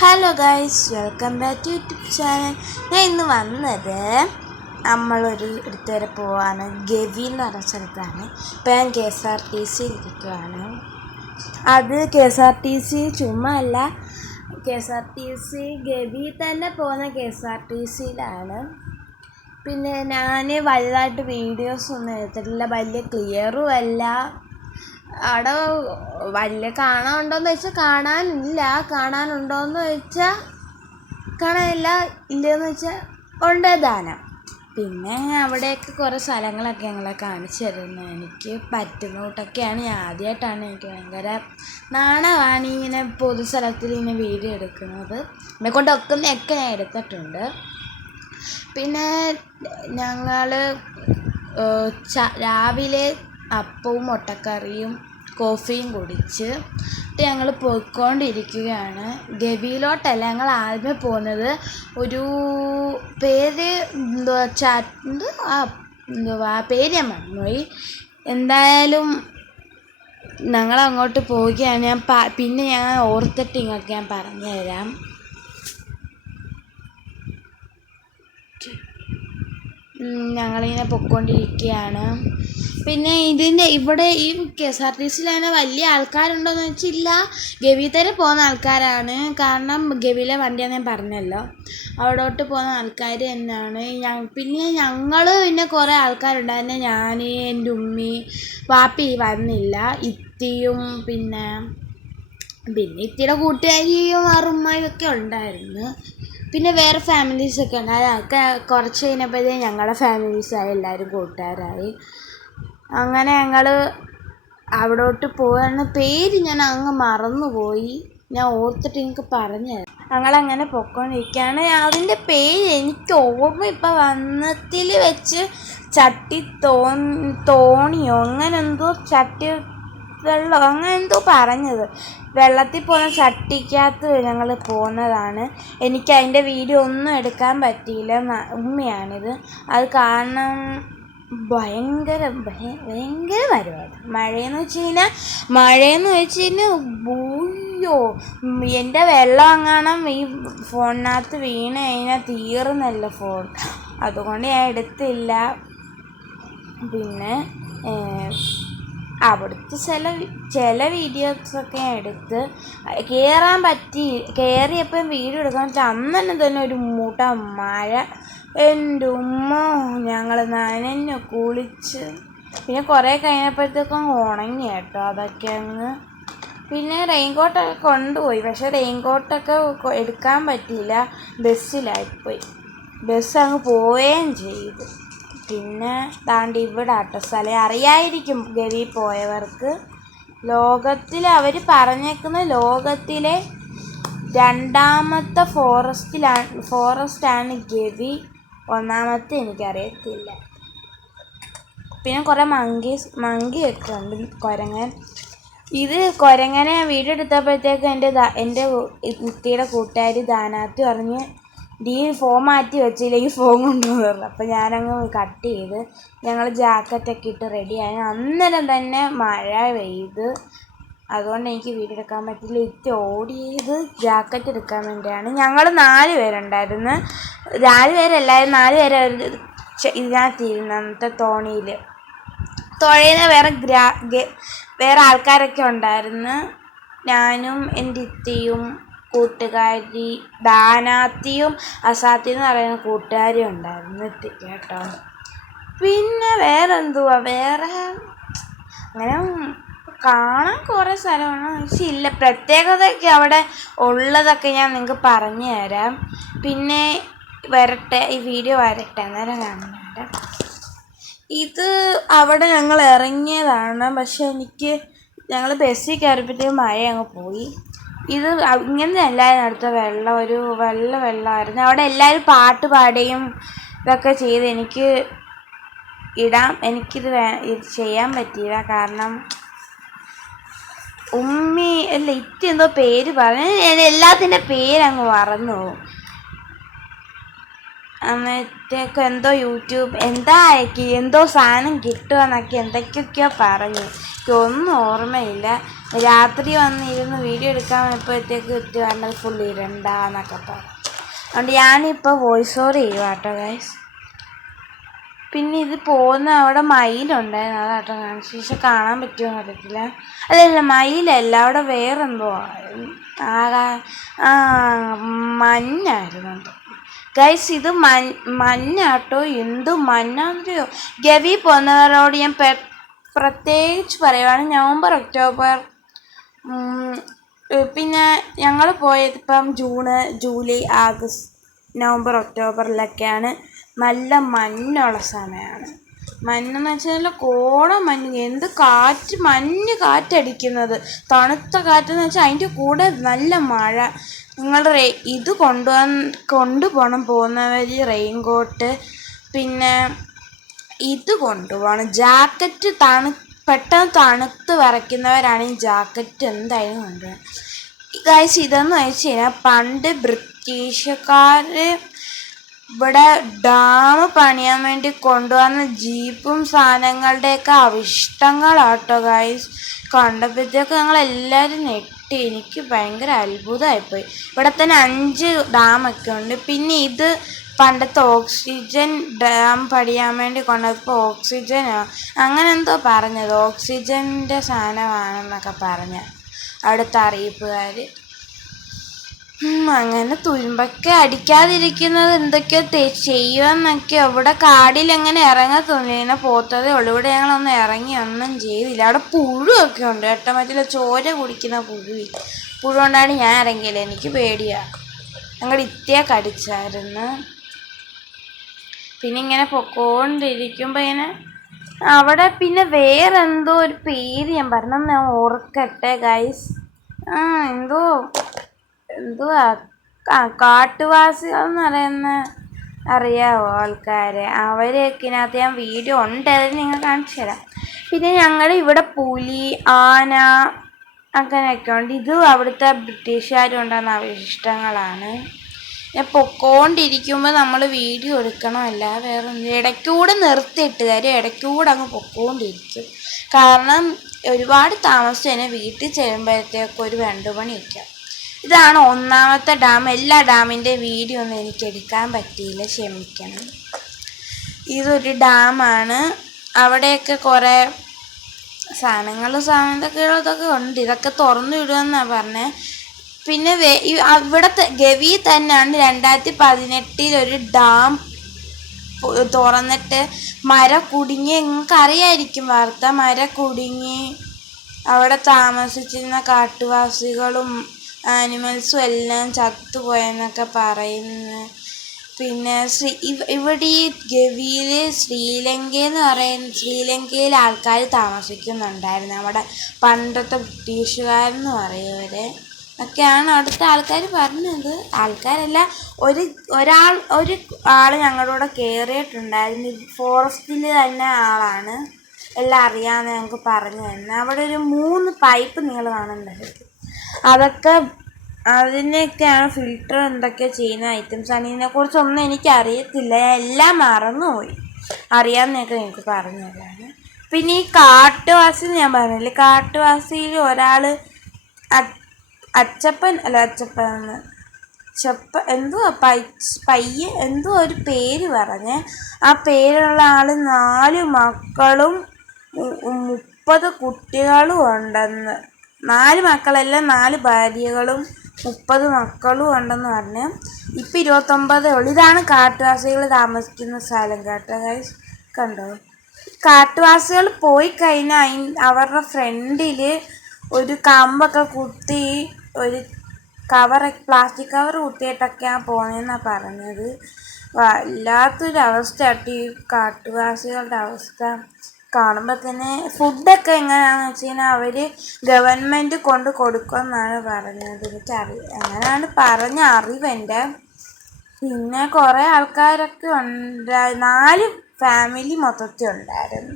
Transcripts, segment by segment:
Hello guys, welcome back to YouTube channel. ഞാൻ ഇന്ന് വന്നത് നമ്മളൊരു അടുത്ത് വരെ പോവാണ്. ഗവി എന്ന് പറഞ്ഞ സ്ഥലത്താണ്. ഇപ്പം ഞാൻ KSRTC ഇരിക്കുകയാണ്. അത് KSRTC ചുമ്മാ അല്ല, KSRTC ഗവി തന്നെ പോകുന്ന KSRTCയിലാണ്. പിന്നെ ഞാൻ വലുതായിട്ട് വീഡിയോസൊന്നും എടുത്തിട്ടില്ല, വലിയ ക്ലിയറും അല്ല. അവിടെ വലിയ കാണാനുണ്ടോയെന്ന് ചോദിച്ചാൽ കാണാനില്ല, കാണാനുണ്ടോയെന്ന് ചോദിച്ചാൽ കാണാനില്ല, ഇല്ലയെന്ന് വെച്ചാൽ ഉണ്ട് ദാനം. പിന്നെ അവിടെയൊക്കെ കുറേ സ്ഥലങ്ങളൊക്കെ ഞങ്ങളെ കാണിച്ചു തരുന്നത് എനിക്ക് പറ്റുന്ന കൂട്ടൊക്കെയാണ്. ആദ്യമായിട്ടാണ് എനിക്ക് ഭയങ്കര നാണമാണ് ഇങ്ങനെ പൊതുസ്ഥലത്തിൽ ഇങ്ങനെ വീഡിയോ എടുക്കുന്നത്. എന്നെ കൊണ്ടൊക്കെ ഞാൻ എടുത്തിട്ടുണ്ട്. പിന്നെ ഞങ്ങൾ രാവിലെ അപ്പവും മുട്ടക്കറിയും കോഫിയും കുടിച്ച് ഞങ്ങൾ പോയിക്കൊണ്ടിരിക്കുകയാണ്. ഗവിയിലോട്ടല്ല, ഞങ്ങൾ ആദ്യമേ പോകുന്നത് ഒരു പേര് പേര് ഞാൻ മറന്നുപോയി. എന്തായാലും ഞങ്ങൾ അങ്ങോട്ട് പോവുകയാണ്. പിന്നെ ഞാൻ ഓർത്തിട്ട് ഇങ്ങോട്ട് ഞാൻ പറഞ്ഞു തരാം. ഞങ്ങളിങ്ങനെ പൊയ്ക്കൊണ്ടിരിക്കുകയാണ്. പിന്നെ ഇവിടെ ഈ KSRTCയിലാണ് വലിയ ആൾക്കാരുണ്ടോയെന്ന് വെച്ചില്ല, ഗവി തന്നെ പോകുന്ന ആൾക്കാരാണ്. കാരണം ഗവിയിലെ വണ്ടിയാണെന്ന് ഞാൻ പറഞ്ഞല്ലോ, അവിടോട്ട് പോകുന്ന ആൾക്കാർ തന്നെയാണ്. പിന്നെ കുറേ ആൾക്കാരുണ്ടായിരുന്നു. ഞാൻ, എൻ്റെ ഉമ്മി, വാപ്പി വന്നില്ല, ഇത്തിയും പിന്നെ ഇത്തിയുടെ കൂട്ടുകാരിയും അറുമ്മയും ഒക്കെ ഉണ്ടായിരുന്നു. പിന്നെ വേറെ ഫാമിലീസൊക്കെ ഉണ്ടായി. അതൊക്കെ കുറച്ച് കഴിഞ്ഞപ്പോഴത്തേക്കും ഞങ്ങളുടെ ഫാമിലീസായി, എല്ലാവരും കൂട്ടുകാരായി. അങ്ങനെ ഞങ്ങൾ അവിടോട്ട് പോകാൻ പേര് ഞാൻ അങ്ങ് മറന്നുപോയി. ഞാൻ ഓർത്തിട്ട് എനിക്ക് പറഞ്ഞു തരാം. ഞങ്ങളങ്ങനെ പൊയ്ക്കൊണ്ടിരിക്കുകയാണ്. അതിൻ്റെ പേര് എനിക്ക് ഓർമ്മ ഇപ്പം വന്നത്തിൽ വെച്ച് തോണിയോ അങ്ങനെ എന്തോ വെള്ളം അങ്ങനെ എന്തോ പറഞ്ഞത്, വെള്ളത്തിൽ പോകുന്ന ചട്ടിക്കകത്ത് ഞങ്ങൾ പോകുന്നതാണ്. എനിക്ക് അതിൻ്റെ വീഡിയോ ഒന്നും എടുക്കാൻ പറ്റിയില്ല, ഉമ്മയാണിത്. അത് കാരണം ഭയങ്കര പരിപാടി. മഴയെന്ന് വെച്ച് കഴിഞ്ഞാൽ ബൂയ്യോ, എൻ്റെ വെള്ളം എങ്ങാനും ഈ ഫോണിനകത്ത് വീണ് കഴിഞ്ഞാൽ തീർന്നല്ലോ ഫോൺ. അതുകൊണ്ട് ഞാൻ എടുത്തില്ല. പിന്നെ അവിടുത്തെ ചില വീഡിയോസൊക്കെ ഞാൻ എടുത്ത് കയറിയപ്പം വീഡിയോ എടുക്കാൻ പറ്റില്ല. അന്ന് തന്നെ ഒരു മൂട്ട മഴ. എൻ്റെ ഉമ്മ, ഞങ്ങൾ നനഞ്ഞ് കുളിച്ച്. പിന്നെ കുറേ കഴിഞ്ഞപ്പോഴത്തേക്കും ഉണങ്ങി കേട്ടോ അതൊക്കെ അങ്ങ്. പിന്നെ റെയിൻകോട്ടൊക്കെ കൊണ്ടുപോയി, പക്ഷേ റെയിൻകോട്ടൊക്കെ എടുക്കാൻ പറ്റിയില്ല, ബസ്സിലായിപ്പോയി. ബസ് അങ്ങ് പോവുകയും ചെയ്തു. പിന്നെ താണ്ടി ഇവിടെ സ്ഥലം അറിയായിരിക്കും ഗവി പോയവർക്ക്. അവർ പറഞ്ഞേക്കുന്ന ലോകത്തിലെ 2ാമത്തെ ഫോറസ്റ്റാണ് ഗവി, 1ാമത്തെ എനിക്കറിയത്തില്ല. പിന്നെ കുറേ മങ്കിയൊക്കെ ഉണ്ട്, കുരങ്ങൻ. കുരങ്ങനെ വീഡിയോ എടുത്തപ്പോഴത്തേക്ക് എൻ്റെ ഇത്തിയുടെ കൂട്ടുകാരി ദാനാത്തി പറഞ്ഞ്, ഫോൺ മാറ്റി വെച്ചില്ലെങ്കിൽ ഫോൺ കൊണ്ടുവന്ന് പറഞ്ഞു. അപ്പോൾ ഞാനങ്ങ് കട്ട് ചെയ്ത് ഞങ്ങൾ ജാക്കറ്റൊക്കെ ഇട്ട് റെഡിയായി. അന്നേരം തന്നെ മഴ പെയ്ത്, അതുകൊണ്ട് എനിക്ക് വീഡിയോ എടുക്കാൻ പറ്റില്ല. ഓടിയത് ജാക്കറ്റ് എടുക്കാൻ വേണ്ടിയാണ്. ഞങ്ങൾ 4 പേരുണ്ടായിരുന്നു. 4 പേരല്ലായിരുന്നു, 4 പേര് ഇതിനകത്തിരുന്നു. അന്നത്തെ തോണിയിൽ തുഴയുന്ന വേറെ ആൾക്കാരൊക്കെ ഉണ്ടായിരുന്നു. ഞാനും എൻ്റെ ഇത്തിയും കൂട്ടുകാരി ദാനാത്തിയും അസാത്തി എന്ന് പറയുന്ന കൂട്ടുകാരിയും ഉണ്ടായിരുന്നു ഇത്തിക്ക് കേട്ടോ. പിന്നെ വേറെ അങ്ങനെ കാണാൻ കുറേ സ്ഥലമാണ്, പക്ഷെ ഇല്ല പ്രത്യേകതയൊക്കെ അവിടെ ഉള്ളതൊക്കെ ഞാൻ നിങ്ങൾക്ക് പറഞ്ഞു തരാം. പിന്നെ ഈ വീഡിയോ വരട്ടെ, അന്നേരം കാണാൻ. അവിടെ ഞങ്ങൾ ഇറങ്ങിയതാണ്, പക്ഷെ ഞങ്ങൾ ബസ്സിൽ കയറിയപ്പോഴത്തേക്കും മഴ അങ്ങ് പോയി. ഇങ്ങനെ എല്ലാവരും അടുത്ത വെള്ളമായിരുന്നു. അവിടെ എല്ലാവരും പാട്ട് പാടുകയും ഇതൊക്കെ ചെയ്ത് എനിക്കിത് ചെയ്യാൻ പറ്റിയില്ല. കാരണം ഇത്തി എന്തോ പേര് പറഞ്ഞു, എല്ലാത്തിൻ്റെ പേരങ്ങ് മറന്നു പോകും. അന്നത്തേക്ക് എന്തോ യൂട്യൂബ് എന്തോ സാധനം കിട്ടുമെന്നൊക്കെ എന്തൊക്കെയൊക്കെയോ പറഞ്ഞു, ഒന്നും ഓർമ്മയില്ല. രാത്രി വന്നിരുന്ന് വീഡിയോ എടുക്കാൻ വന്നപ്പോഴത്തേക്ക് ഇട്ട് പറഞ്ഞാൽ ഫുൾ ഇരണ്ടാന്നൊക്കെ പറഞ്ഞു. അതുകൊണ്ട് ഞാനിപ്പോൾ വോയിസ് ഓവർ ചെയ്യുക കേട്ടോ ഗൈസ്. പിന്നെ ഇത് പോകുന്ന അവിടെ മയിലുണ്ടായിരുന്നു, അതാട്ടോ കാണിച്ചു. പക്ഷെ കാണാൻ പറ്റുമോ അറിയത്തില്ല. അതല്ല മയിലല്ല, അവിടെ വേറെന്തോ മഞ്ഞായിരുന്നു ഗൈസ്. ഇത് മഞ്ഞാട്ടോ, എന്ത് മഞ്ഞാന്നറിയോ. ഗവി പോകുന്നവരോട് ഞാൻ പ്രത്യേകിച്ച് പറയുവാണ്, നവംബർ ഒക്ടോബർ പിന്നെ ഞങ്ങൾ പോയതിപ്പം ജൂണ് ജൂലൈ ആഗസ്റ്റ് നവംബർ ഒക്ടോബറിലൊക്കെയാണ്. നല്ല മഞ്ഞുള്ള സമയമാണ്. മഞ്ഞെന്ന് വെച്ചാൽ കോട മഞ്ഞ്, എന്ത് കാറ്റ്, മഞ്ഞ് കാറ്റടിക്കുന്നത്, തണുത്ത കാറ്റെന്ന് വെച്ചാൽ അതിൻ്റെ കൂടെ നല്ല മഴ. നിങ്ങൾ ഇത് കൊണ്ടുപോകണം പോകുന്നവർ, റെയിൻകോട്ട്, പിന്നെ ഇത് കൊണ്ടുപോകണം ജാക്കറ്റ്. പെട്ടെന്ന് തണുത്ത് വിറയ്ക്കുന്നവരാണെങ്കിൽ ജാക്കറ്റ് എന്തായാലും കൊണ്ടുപോകണം ഗൈസ്. ഇതെന്ന് വെച്ച് കഴിഞ്ഞാൽ പണ്ട് ബ്രിട്ടീഷുകാർ ഇവിടെ ഡാം പണിയാൻ വേണ്ടി കൊണ്ടുവന്ന ജീപ്പും സാധനങ്ങളുടെയൊക്കെ അവശിഷ്ടങ്ങളാട്ടോ ഗൈസ്. കണ്ടപ്പോഴത്തേക്ക് ഞങ്ങളെല്ലാവരും ഞെട്ടി. എനിക്ക് ഭയങ്കര അത്ഭുതമായിപ്പോയി. ഇവിടെ തന്നെ 5 ഡാമൊക്കെ ഉണ്ട്. പിന്നെ ഇത് പണ്ടത്തെ ഓക്സിജൻ ഡാം പണിയാൻ വേണ്ടി കൊണ്ടുവന്നപ്പോൾ ഓക്സിജനോ അങ്ങനെ എന്തോ പറഞ്ഞത്, ഓക്സിജൻ്റെ സാധനമാണെന്നൊക്കെ പറഞ്ഞ അവിടുത്തെ അറിയിപ്പുകാർ. അങ്ങനെ തുരുമ്പൊക്കെ അടിക്കാതിരിക്കുന്നത് എന്തൊക്കെയോ ചെയ്യുമെന്നൊക്കെ. ഇവിടെ കാടിലെങ്ങനെ ഇറങ്ങത്തൊന്നും, ഇങ്ങനെ പോത്തതേ ഉള്ളൂ. ഇവിടെ ഞങ്ങളൊന്നും ഇറങ്ങി ഒന്നും ചെയ്തില്ല. അവിടെ പുഴുവൊക്കെ ഉണ്ട് കേട്ടോ, മറ്റേ ചോര കുടിക്കുന്ന പുഴു കൊണ്ടാണ് ഞാൻ ഇറങ്ങിയില്ല, എനിക്ക് പേടിയാണ്. ഞങ്ങളുടെ ഇത്തിയെ കടിച്ചായിരുന്നു. പിന്നെ ഇങ്ങനെ പൊക്കോണ്ടിരിക്കുമ്പോൾ ഇങ്ങനെ അവിടെ പിന്നെ വേറെന്തോ ഒരു പേര് ഞാൻ പറഞ്ഞെന്ന് ഞാൻ ഓർക്കട്ടെ ഗൈസ്. എന്തുവാ കാട്ടുവാസികൾ എന്ന് പറയുന്ന അറിയാവോ ആൾക്കാരെ? അവരെയൊക്കെ ഇതിനകത്ത് ഞാൻ വീഡിയോ ഉണ്ട്, അതിൽ നിങ്ങൾ കാണിച്ചു തരാം. പിന്നെ ഞങ്ങൾ ഇവിടെ പുലി, ആന അങ്ങനെയൊക്കെ ഉണ്ട്. ഇത് അവിടുത്തെ ബ്രിട്ടീഷുകാർ കൊണ്ടുവന്ന അവശിഷ്ടങ്ങളാണ്. ഞാൻ പൊക്കോണ്ടിരിക്കുമ്പോൾ നമ്മൾ വീഡിയോ എടുക്കണം, അല്ല വേറെ ഇടയ്ക്കൂടെ നിർത്തിയിട്ട് കാര്യം, ഇടയ്ക്കൂടെ അങ്ങ് പൊക്കോണ്ടിരിക്കും. കാരണം ഒരുപാട് താമസിച്ച് തന്നെ വീട്ടിൽ ചെല്ലുമ്പോഴത്തേക്ക് ഒരു 2 മണിയൊക്കെ. ഇതാണ് 1ാമത്തെ ഡാം. എല്ലാ ഡാമിൻ്റെ വീഡിയോ ഒന്നും എനിക്ക് എടുക്കാൻ പറ്റിയില്ല, ക്ഷമിക്കണം. ഇതൊരു ഡാമാണ്. അവിടെയൊക്കെ കുറേ സാധനങ്ങളൊക്കെ ഉണ്ട്. ഇതൊക്കെ തുറന്നു വിടുമെന്നാണ് പറഞ്ഞത്. പിന്നെ ഇവിടത്തെ ഗവി തന്നെയാണ് 2018 ഒരു ഡാം തുറന്നിട്ട് മരം കുടുങ്ങി. നിങ്ങൾക്ക് അറിയായിരിക്കും വാർത്ത, മരം കുടുങ്ങി അവിടെ താമസിച്ചിരുന്ന കാട്ടുവാസികളും ആനിമൽസും എല്ലാം ചത്തുപോയെന്നൊക്കെ പറയുന്നു. പിന്നെ ഇവിടെ ഈ ഗവിയിൽ ശ്രീലങ്കയിൽ ആൾക്കാർ താമസിക്കുന്നുണ്ടായിരുന്നു. നമ്മുടെ പണ്ടത്തെ ബ്രിട്ടീഷുകാരെന്ന് പറയുന്നവർ ഒക്കെയാണ് അവിടുത്തെ ആൾക്കാർ പറഞ്ഞത്. ആൾക്കാരല്ല, ഒരു ആൾ ഞങ്ങളുടെ കൂടെ കയറിയിട്ടുണ്ടായിരുന്നു. ഫോറസ്റ്റിൽ തന്നെ ആളാണ്, എല്ലാം അറിയാമെന്ന് ഞങ്ങൾക്ക് പറഞ്ഞു തന്നെ. അവിടെ ഒരു 3 പൈപ്പ് നിങ്ങൾ കാണുന്നുണ്ട്. അതിനൊക്കെയാണ് ഫിൽറ്റർ എന്തൊക്കെയോ ചെയ്യുന്ന ഐറ്റംസാണ്. ഇതിനെക്കുറിച്ചൊന്നും എനിക്കറിയത്തില്ല, ഞാൻ എല്ലാം മറന്നുപോയി. അറിയാമെന്നൊക്കെ എനിക്ക് പറഞ്ഞു തരാണ്. പിന്നെ ഈ കാട്ടുവാസി ഞാൻ പറഞ്ഞില്ലേ, കാട്ടുവാസിയിൽ ഒരാൾ എന്തോ ഒരു പേര് പറഞ്ഞ്, ആ പേരുള്ള ആൾ 4 മക്കളും 30 കുട്ടികളും ഉണ്ടെന്ന്. 4 മക്കളല്ല, 4 ഭാര്യകളും 30 മക്കളും ഉണ്ടെന്ന് പറഞ്ഞ്. ഇപ്പം 29 ഉള്ളു. ഇതാണ് കാട്ടുവാസികൾ താമസിക്കുന്ന സ്ഥലം കേട്ടോ ഗൈസ്. കണ്ടോ, കാട്ടുവാസികൾ പോയി കഴിഞ്ഞാൽ അവരുടെ ഫ്രണ്ടിൽ ഒരു കമ്പൊക്കെ കുത്തി, ഒരു പ്ലാസ്റ്റിക് കവർ കുത്തിയിട്ടൊക്കെയാണ് പോകുന്നതെന്നാണ് പറഞ്ഞത്. വല്ലാത്തൊരവസ്ഥയായിട്ട് ഈ കാട്ടുവാസികളുടെ അവസ്ഥ കാണുമ്പോൾ തന്നെ. ഫുഡൊക്കെ എങ്ങനെയാണെന്ന് വെച്ച് കഴിഞ്ഞാൽ അവർ ഗവൺമെൻറ് കൊണ്ട് കൊടുക്കുമെന്നാണ് പറഞ്ഞത്. അങ്ങനെയാണ് പറഞ്ഞ അറിവെൻ്റെ. പിന്നെ കുറേ ആൾക്കാരൊക്കെ ഉണ്ടായി. 4 ഫാമിലി മൊത്തത്തിൽ ഉണ്ടായിരുന്നു.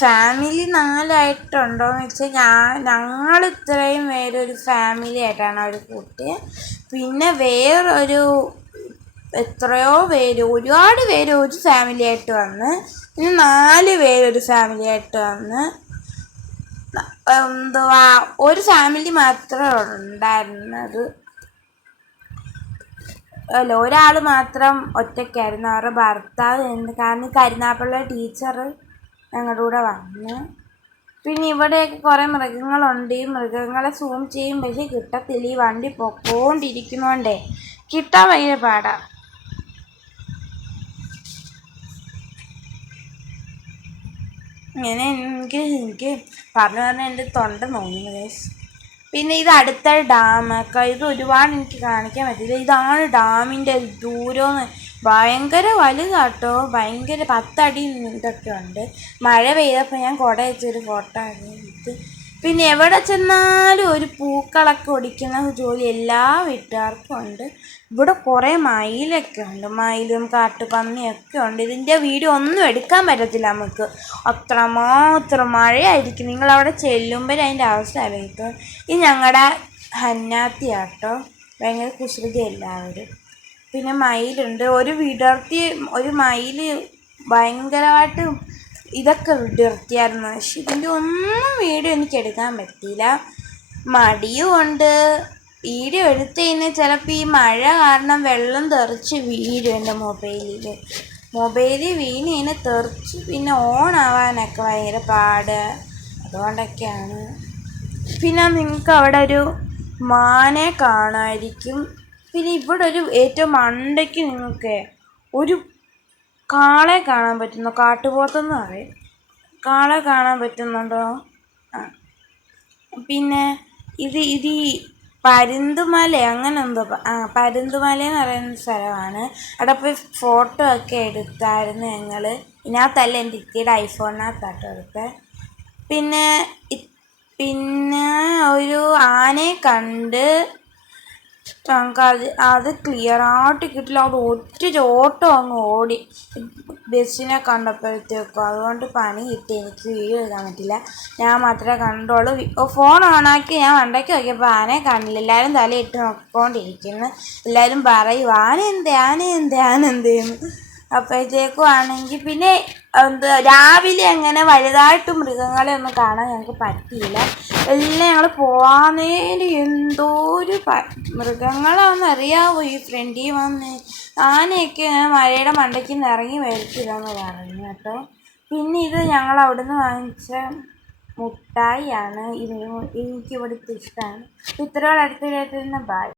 ഫാമിലി 4 ആയിട്ടുണ്ടോയെന്ന് വെച്ചാൽ ഞങ്ങൾ ഇത്രയും പേരൊരു ഫാമിലി ആയിട്ടാണ് അവർ കൂട്ടിയത്. പിന്നെ വേറൊരു എത്രയോ പേര്, ഒരുപാട് പേര് ഒരു ഫാമിലി ആയിട്ട് വന്ന്, പിന്നെ 4 പേര് ഒരു ഫാമിലി ആയിട്ട് വന്ന്, എന്തുവാ ഒരു ഫാമിലി മാത്രമേ ഉണ്ടായിരുന്നത്. അല്ല, ഒരാൾ മാത്രം ഒറ്റയ്ക്കായിരുന്നു, അവരുടെ ഭർത്താവ്. കാരണം കരുനാഗപ്പള്ളി ടീച്ചർ ഞങ്ങളുടെ കൂടെ വന്ന്. പിന്നെ ഇവിടെയൊക്കെ കുറേ മൃഗങ്ങളുണ്ട്. ഈ മൃഗങ്ങളെ സൂം ചെയ്യും, പക്ഷേ കിട്ടത്തില്ല. ഈ വണ്ടി പൊക്കോണ്ടിരിക്കുന്നോണ്ടേ കിട്ടാൻ ഭയങ്കര പാടാ. ഇങ്ങനെ എനിക്ക് പറഞ്ഞു എൻ്റെ തൊണ്ട നോക്കുന്നു ഗൈസ്. പിന്നെ ഇത് അടുത്ത ഡാമൊക്കെ, ഇത് ഒരുപാട് എനിക്ക് കാണിക്കാൻ പറ്റില്ല. ഇതാണ് ഡാമിൻ്റെ ദൂരം. ഭയങ്കര വലുതാട്ടോ, ഭയങ്കര 10 അടി ഇതൊക്കെ ഉണ്ട്. മഴ പെയ്തപ്പോൾ ഞാൻ കുട വെച്ചൊരു ഫോട്ടോ എടുത്ത്. പിന്നെ എവിടെ ചെന്നാലും ഒരു പൂക്കളൊക്കെ ഒടിക്കുന്ന ജോലി എല്ലാ വീട്ടുകാർക്കും ഉണ്ട്. ഇവിടെ കുറേ മയിലൊക്കെ ഉണ്ട്, മയിലും കാട്ടുപന്നിയൊക്കെ ഉണ്ട്. ഇതിൻ്റെ വീഡിയോ ഒന്നും എടുക്കാൻ പറ്റത്തില്ല നമുക്ക്, അത്രമാത്രം മഴയായിരിക്കും. നിങ്ങളവിടെ ചെല്ലുമ്പോൾ അതിൻ്റെ അവസ്ഥ ആലോചിക്കും. ഇത് ഞങ്ങളുടെ ഹന്നാത്തിയാട്ടോ, ഭയങ്കര കുസൃതി എല്ലാവരും. പിന്നെ മയിലുണ്ട്, ഒരു മയിൽ ഭയങ്കരമായിട്ട് ഇതൊക്കെ വിടർത്തിയായിരുന്നു. പക്ഷെ ഇതിൻ്റെ ഒന്നും വീഡിയോ എനിക്ക് എടുക്കാൻ പറ്റിയില്ല, മടിയും ഉണ്ട്. വീഡിയോ എടുത്തു കഴിഞ്ഞാൽ ചിലപ്പോൾ ഈ മഴ കാരണം വെള്ളം തെറിച്ച് വീഴും എൻ്റെ മൊബൈലിൽ വീണ് കഴിഞ്ഞാൽ തെറിച്ച് പിന്നെ ഓൺ ആവാനൊക്കെ ഭയങ്കര പാട്, അതുകൊണ്ടൊക്കെയാണ്. പിന്നെ നിങ്ങൾക്ക് അവിടെ ഒരു മാനെ കാണുമായിരിക്കും. പിന്നെ ഇവിടെ ഒരു ഏറ്റവും മണ്ടയ്ക്ക് നിങ്ങൾക്ക് ഒരു കാളെ കാണാൻ പറ്റുന്നു, കാട്ടുപോത്തെന്ന് പറയും. കാളെ കാണാൻ പറ്റുന്നുണ്ടോ? പിന്നെ ഇത് ഈ പരുന്തുമല അങ്ങനെ എന്തോ, പരുന്തുമല എന്ന് പറയുന്ന സ്ഥലമാണ്. അവിടെ പോയി ഫോട്ടോ ഒക്കെ എടുത്തായിരുന്നു ഞങ്ങൾ. ഇതിനകത്തല്ല, എൻ്റെ ഇത്തിയുടെ ഐഫോണിനകത്താട്ടോ എടുത്തത്. പിന്നെ ഒരു ആനയെ കണ്ട്, അത് ക്ലിയറായിട്ട് കിട്ടില്ല. അത് ഒറ്റ ഓട്ടം അങ്ങ് ഓടി ബസ്സിനെ കണ്ടപ്പോഴത്തേക്കും. അതുകൊണ്ട് പണി കിട്ടി, എനിക്ക് വീഡിയോ എടുക്കാൻ പറ്റില്ല. ഞാൻ മാത്രമേ കണ്ടോളൂ. ഫോൺ ഓണാക്കി ഞാൻ മണ്ടയ്ക്ക് നോക്കിയപ്പോൾ ആനയെ കാണില്ല. എല്ലാവരും തലയിട്ട് നോക്കിക്കൊണ്ടിരിക്കുന്നു. എല്ലാവരും പറയും ആനയെന്തേന്ന്. അപ്പോഴത്തേക്കും ആണെങ്കിൽ പിന്നെ രാവിലെ അങ്ങനെ വലുതായിട്ട് മൃഗങ്ങളെ ഒന്നും കാണാൻ ഞങ്ങൾക്ക് പറ്റിയില്ല. എല്ലാം ഞങ്ങൾ പോവാന്നേരം എന്തോരു മൃഗങ്ങളാണെന്നറിയാവോ ഈ ഫ്രണ്ടിൽ വന്ന്. ആനയൊക്കെ മഴയുടെ മണ്ടയ്ക്ക് നിന്ന് ഇറങ്ങി വരത്തില്ലെന്ന് പറഞ്ഞു കേട്ടോ. പിന്നെ ഇത് ഞങ്ങൾ അവിടുന്ന് വാങ്ങിച്ച മുട്ടായിയാണ്. എനിക്കിവിടുത്തെ ഇഷ്ടമാണ്. ഇത്രയോടെ അടുത്തിരുന്ന ബായ്.